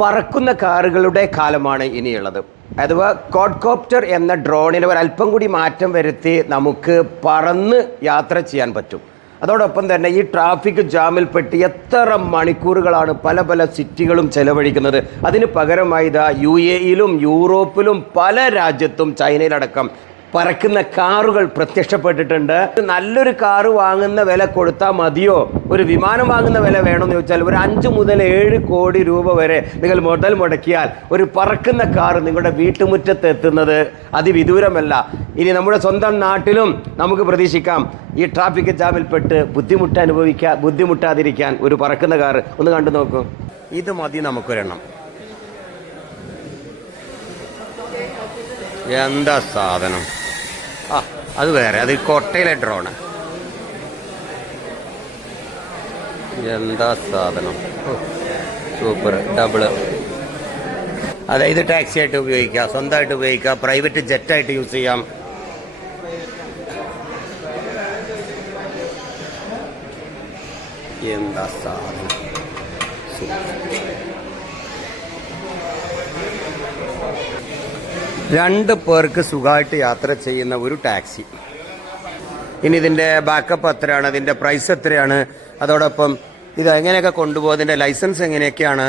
പറക്കുന്ന കാറുകളുടെ കാലമാണ് ഇനിയുള്ളത്. അഥവാ ക്വാഡ്കോപ്റ്റർ എന്ന ഡ്രോണിന് ഒരല്പം കൂടി മാറ്റം വരുത്തി നമുക്ക് പറന്ന് യാത്ര ചെയ്യാൻ പറ്റും. അതോടൊപ്പം തന്നെ ഈ ട്രാഫിക് ജാമിൽപ്പെട്ട് എത്ര മണിക്കൂറുകളാണ് പല പല സിറ്റികളും ചെലവഴിക്കുന്നത്. അതിന് പകരമായി ഇതാ UAE-യിലും യൂറോപ്പിലും പല രാജ്യത്തും ചൈനയിലടക്കം പറക്കുന്ന കാറുകൾ പ്രത്യക്ഷപ്പെട്ടിട്ടുണ്ട്. നല്ലൊരു കാറ് വാങ്ങുന്ന വില കൊടുത്താൽ മതിയോ, ഒരു വിമാനം വാങ്ങുന്ന വില വേണമെന്ന് ചോദിച്ചാൽ ഒരു 5 മുതൽ 7 കോടി രൂപ വരെ നിങ്ങൾ മുതൽ മുടക്കിയാൽ ഒരു പറക്കുന്ന കാറ് നിങ്ങളുടെ വീട്ടുമുറ്റത്ത് എത്തുന്നത് അതിവിദൂരമല്ല. ഇനി നമ്മുടെ സ്വന്തം നാട്ടിലും നമുക്ക് പ്രതീക്ഷിക്കാം ഈ ട്രാഫിക് ജാമിൽപ്പെട്ട് ബുദ്ധിമുട്ടാതിരിക്കാൻ ഒരു പറക്കുന്ന കാറ്. ഒന്ന് കണ്ടു നോക്കൂ, ഇത് മതി നമുക്കൊരെണ്ണം. എന്താ സാധനം! അത് വേറെ, അത് കോട്ടയിലെ ഡ്രോണ്. എന്താ സാധനം! Super double. അതായത് ടാക്സി ആയിട്ട് ഉപയോഗിക്കാം, സ്വന്തമായിട്ട് ഉപയോഗിക്കാം, പ്രൈവറ്റ് ജെറ്റായിട്ട് യൂസ് ചെയ്യാം. എന്താ സാധനം! രണ്ട് പേർക്ക് സുഖമായിട്ട് യാത്ര ചെയ്യുന്ന ഒരു ടാക്സി. ഇനി ഇതിൻ്റെ ബാക്കപ്പ് എത്രയാണ്, ഇതിൻ്റെ പ്രൈസ് എത്രയാണ്, അതോടൊപ്പം ഇത് എങ്ങനെയൊക്കെ കൊണ്ടുപോകും, ഇതിൻ്റെ ലൈസൻസ് എങ്ങനെയൊക്കെയാണ്,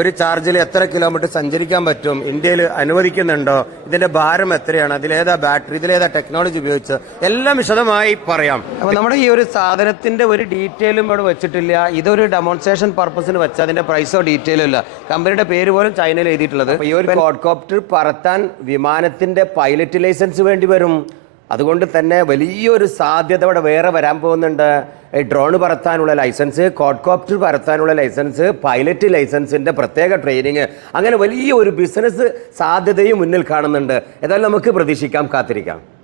ഒരു ചാർജിൽ എത്ര കിലോമീറ്റർ സഞ്ചരിക്കാൻ പറ്റും, ഇന്ത്യയിൽ അനുവദിക്കുന്നുണ്ടോ, ഇതിൻ്റെ ഭാരം എത്രയാണ്, ഇതിലേതാ ബാറ്ററി, ഇതിലേതാ ടെക്നോളജി ഉപയോഗിച്ച്, എല്ലാം വിശദമായി പറയാം. അപ്പോൾ നമ്മുടെ ഈ ഒരു സാധനത്തിൻ്റെ ഒരു ഡീറ്റെയിലും ഇവിടെ വെച്ചിട്ടില്ല. ഇതൊരു ഡെമോൺസ്ട്രേഷൻ പർപ്പസിന് വെച്ച അതിൻ്റെ പ്രൈസോ ഡീറ്റെയിലോ ഇല്ല. കമ്പനിയുടെ പേര് പോലും ചൈനയിൽ എഴുതിയിട്ടുള്ളത്. ഈ ഒരു ക്വാഡ്കോപ്റ്റർ പറത്താൻ വിമാനത്തിൻ്റെ പൈലറ്റ് ലൈസൻസ് വേണ്ടി വരും. അതുകൊണ്ട് തന്നെ വലിയൊരു സാധ്യത ഇവിടെ വേറെ വരാൻ പോകുന്നുണ്ട്. ഡ്രോൺ പറത്താനുള്ള ലൈസൻസ്, ക്വാഡ്കോപ്റ്റർ പറത്താനുള്ള ലൈസൻസ്, പൈലറ്റ് ലൈസൻസിൻ്റെ പ്രത്യേക ട്രെയിനിങ്, അങ്ങനെ വലിയ ഒരു ബിസിനസ് സാധ്യതയും മുന്നിൽ കാണുന്നുണ്ട്. ഏതായാലും നമുക്ക് പ്രതീക്ഷിക്കാം, കാത്തിരിക്കാം.